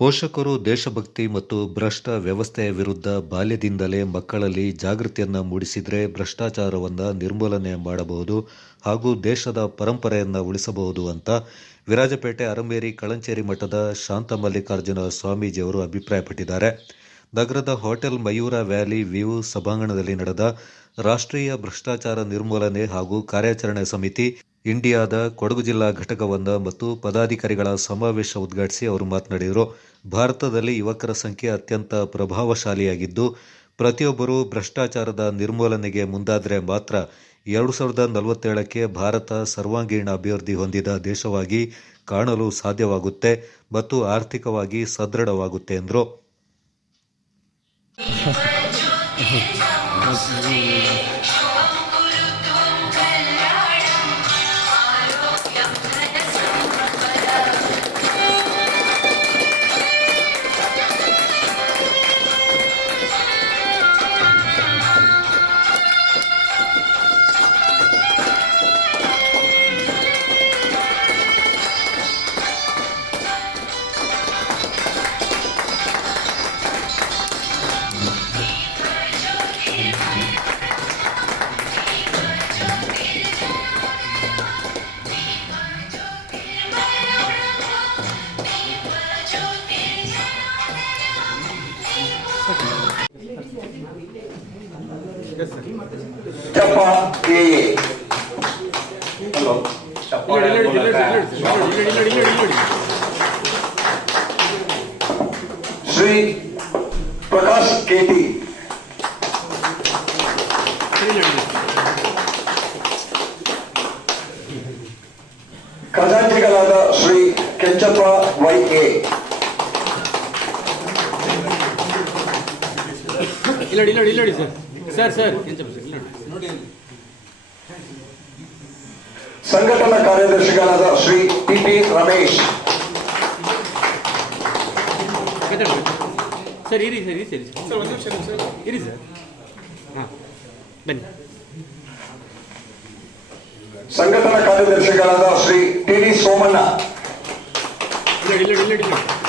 ಪೋಷಕರು ದೇಶಭಕ್ತಿ ಮತ್ತು ಭ್ರಷ್ಟ ವ್ಯವಸ್ಥೆಯ ವಿರುದ್ಧ ಬಾಲ್ಯದಿಂದಲೇ ಮಕ್ಕಳಲ್ಲಿ ಜಾಗೃತಿಯನ್ನು ಮೂಡಿಸಿದರೆ ಭ್ರಷ್ಟಾಚಾರವನ್ನು ನಿರ್ಮೂಲನೆ ಮಾಡಬಹುದು ಹಾಗೂ ದೇಶದ ಪರಂಪರೆಯನ್ನು ಉಳಿಸಬಹುದು ಅಂತ ವಿರಾಜಪೇಟೆ ಅರಂಬೇರಿ ಕಳಂಚೇರಿ ಮಠದ ಶಾಂತ ಮಲ್ಲಿಕಾರ್ಜುನ ಸ್ವಾಮೀಜಿಯವರು ಅಭಿಪ್ರಾಯಪಟ್ಟಿದ್ದಾರೆ. ನಗರದ ಹೋಟೆಲ್ ಮಯೂರ ವ್ಯಾಲಿ ವ್ಯೂ ಸಭಾಂಗಣದಲ್ಲಿ ನಡೆದ ರಾಷ್ಟ್ರೀಯ ಭ್ರಷ್ಟಾಚಾರ ನಿರ್ಮೂಲನೆ ಹಾಗೂ ಕಾರ್ಯಾಚರಣೆ ಸಮಿತಿ ಇಂಡಿಯಾದ ಕೊಡಗು ಜಿಲ್ಲಾ ಘಟಕವೊಂದ ಮತ್ತು ಪದಾಧಿಕಾರಿಗಳ ಸಮಾವೇಶ ಉದ್ಘಾಟಿಸಿ ಅವರು ಮಾತನಾಡಿದರು. ಭಾರತದಲ್ಲಿ ಯುವಕರ ಸಂಖ್ಯೆ ಅತ್ಯಂತ ಪ್ರಭಾವಶಾಲಿಯಾಗಿದ್ದು, ಪ್ರತಿಯೊಬ್ಬರೂ ಭ್ರಷ್ಟಾಚಾರದ ನಿರ್ಮೂಲನೆಗೆ ಮುಂದಾದರೆ ಮಾತ್ರ ಎರಡು ಸಾವಿರದ ನಲವತ್ತೇಳಕ್ಕೆ ಭಾರತ ಸರ್ವಾಂಗೀಣ ಅಭಿವೃದ್ಧಿ ಹೊಂದಿದ ದೇಶವಾಗಿ ಕಾಣಲು ಸಾಧ್ಯವಾಗುತ್ತೆ ಮತ್ತು ಆರ್ಥಿಕವಾಗಿ ಸದೃಢವಾಗುತ್ತೆ ಎಂದರು. ಚಪ್ಪ ಎ ಶ್ರೀ ಪ್ರಕಾಶ್ ಕೆಟಿ ಖಜಾಂಚಿಗಳಾದ ಶ್ರೀ ಕೆಂಚಪ್ಪ ವೈ ಎ ಇಲ್ಲಡಿ ಇಲ್ಲಡಿ ಇಲ್ಲಡಿ ಸರ್. Sir sir. ನೋಡಿ ಸಂಘಟನಾ ಕಾರ್ಯದರ್ಶಿಗಳಾದ Shri T P Ramesh. Sir ಇರಿ ಸರ್ ಇರಿ ಸರಿ ಸರ್. ಒಂದು ನಿಮಿಷ ಸರ್. ಇರಿ ಸರ್. ಹಾಂ ಬನ್ನಿ. ಸಂಘಟನಾ ಕಾರ್ಯದರ್ಶಿಗಳಾದ ಶ್ರೀ ಟಿ ಡಿ ಸೋಮಣ್ಣ. ಇಲ್ಲ ಇಲ್ಲಡಿ ಇಲ್ಲಡಿ ಇಲ್ಲಡಿ